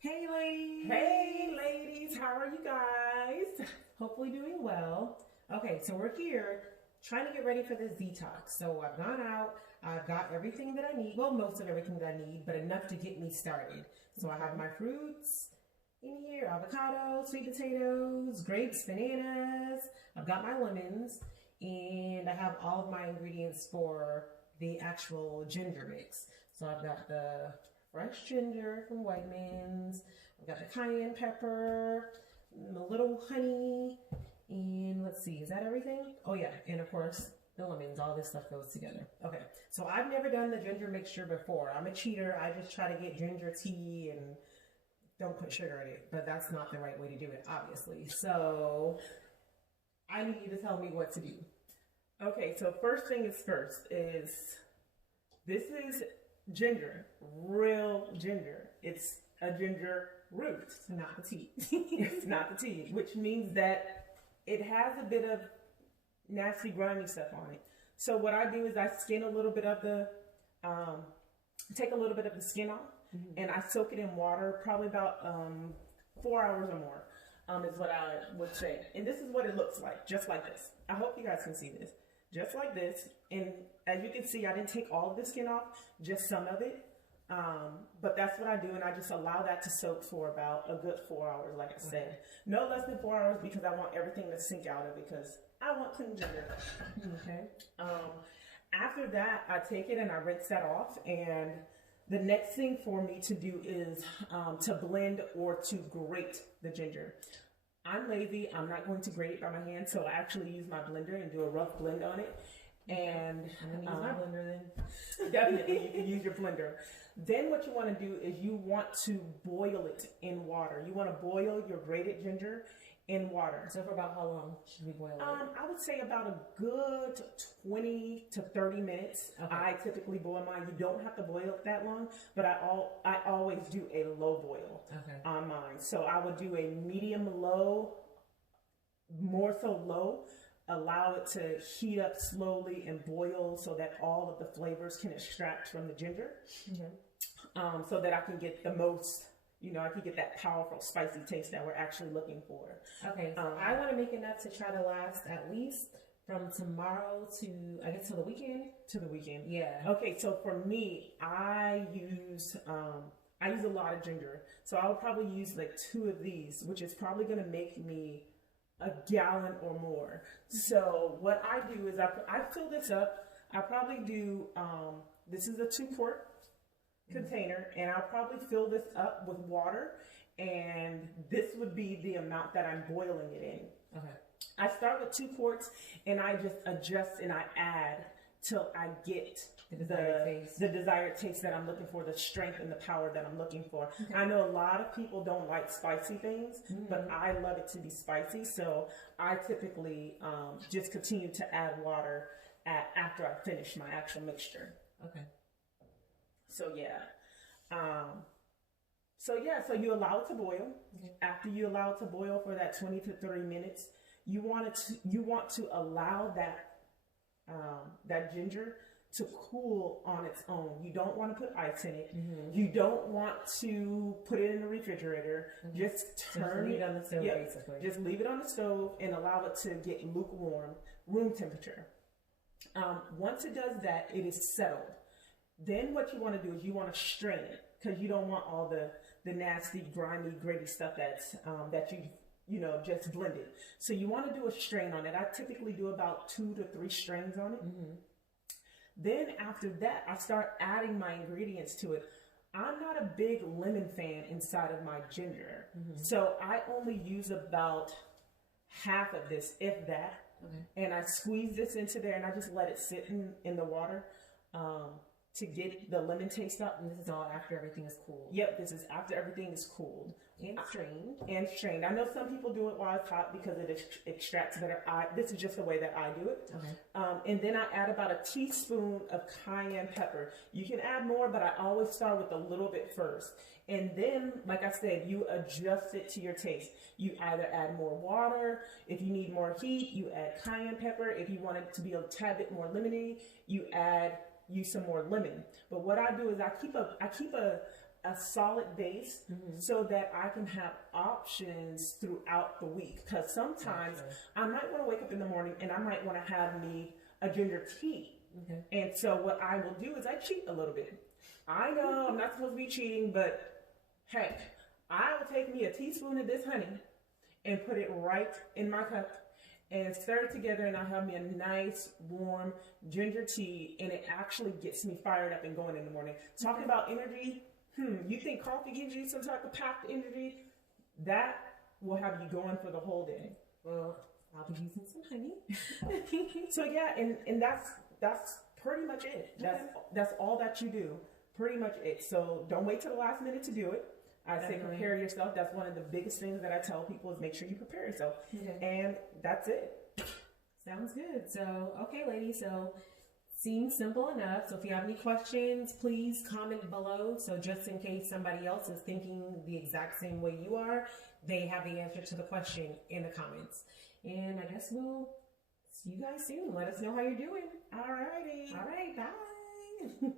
Hey ladies! Hey ladies, how are you guys? Hopefully doing well. Okay, so we're here trying to get ready for this detox. So I've gone out, I've got everything that I need, well, most of everything that I need, but enough to get me started. So I have my fruits in here, avocado, sweet potatoes, grapes, bananas, I've got my lemons, and I have all of my ingredients for the actual ginger mix. So I've got the fresh ginger from Whiteman's. I've got the cayenne pepper, a little honey, and let's see, is that everything? Oh yeah, and of course the lemons. All this stuff goes together. Okay, so I've never done the ginger mixture before. I'm a cheater. I just try to get ginger tea and don't put sugar in it, but that's not the right way to do it, obviously. So I need you to tell me what to do. Okay, so first thing is first is this is ginger, real ginger. It's a ginger root. It's not the tea. It's not the tea, which means that it has a bit of nasty, grimy stuff on it. So what I do is I skin a little bit of the, take a little bit of the skin off, and I soak it in water, probably about 4 hours or more, is what I would say. And this is what it looks like, just like this. I hope you guys can see this. Just like this. And as you can see, I didn't take all of the skin off, just some of it. But that's what I do, and I just allow that to soak for about a good 4 hours, like I said. No less than 4 hours because I want everything to sink out of it because I want clean ginger. Okay. After that, I take it and I rinse that off, and the next thing for me to do is to blend or to grate the ginger. I'm lazy. I'm not going to grate it by my hand, so I actually use my blender and do a rough blend on it. And I'm gonna use my blender then. definitely, you can use your blender. Then what you want to do is you want to boil it in water. You want to boil your grated ginger in water. So for about how long should we boil it? I would say about a good 20 to 30 minutes. Okay. I typically boil mine. You don't have to boil it that long, but I always do a low boil on mine. So I would do a medium low, more so low. Allow it to heat up slowly and boil so that all of the flavors can extract from the ginger. So that I can get the most, I can get that powerful spicy taste that we're actually looking for. Okay, so I want to make enough to try to last at least from tomorrow to, I guess, till the weekend. To the weekend. Yeah. Okay, so for me, I use a lot of ginger. So I would probably use like 2 of these, which is probably going to make me a gallon or more. So what I do is I fill this up. I probably do, this is a 2-quart container, and I'll probably fill this up with water, and this would be the amount that I'm boiling it in. Okay. I start with 2 quarts, and I just adjust and I add till I get the desired taste that I'm looking for, the strength and the power that I'm looking for. Okay. I know a lot of people don't like spicy things, but I love it to be spicy, so I typically just continue to add water after I finish my actual mixture. Okay. So so you allow it to boil. Okay. After you allow it to boil for that 20 to 30 minutes, you want to allow that ginger to cool on its own. You don't want to put ice in it. You don't want to put it in the refrigerator. Just leave it on the stove, basically. Just leave it on the stove and allow it to get lukewarm, room temperature. Once it does that, it is settled. Then what you want to do is you want to strain it because you don't want all the nasty, grimy, gritty stuff that you just blended. So you want to do a strain on it. I typically do about 2 to 3 strains on it. Then after that, I start adding my ingredients to it. I'm not a big lemon fan inside of my ginger. So I only use about half of this, if that. And I squeeze this into there and I just let it sit in the water. To get the lemon taste up. And this is all after everything is cooled. Yep, this is after everything is cooled. And strained. And strained. I know some people do it while it's hot because it extracts better. This is just the way that I do it. And then I add about a teaspoon of cayenne pepper. You can add more, but I always start with a little bit first. And then, like I said, you adjust it to your taste. You either add more water. If you need more heat, you add cayenne pepper. If you want it to be a tad bit more lemony, you use some more lemon. But what I do is I keep a a solid base so that I can have options throughout the week. Because sometimes I might want to wake up in the morning and I might want to have me a ginger tea. Okay. And so what I will do is I cheat a little bit. I know I'm not supposed to be cheating, but hey, I will take me a teaspoon of this honey and put it right in my cup and stir it together, and I'll have me a nice warm ginger tea, and it actually gets me fired up and going in the morning. Talking about energy, you think coffee gives you some type of packed energy? That will have you going for the whole day. Well, I'll be using some honey. So yeah, and that's pretty much it. That's all that you do. Pretty much it. So don't wait till the last minute to do it. I say prepare yourself. That's one of the biggest things that I tell people is make sure you prepare yourself. Okay. And that's it. Sounds good. So, okay, ladies. So, seems simple enough. So, if you have any questions, please comment below. So, just in case somebody else is thinking the exact same way you are, they have the answer to the question in the comments. And I guess we'll see you guys soon. Let us know how you're doing. All righty. All right. Bye.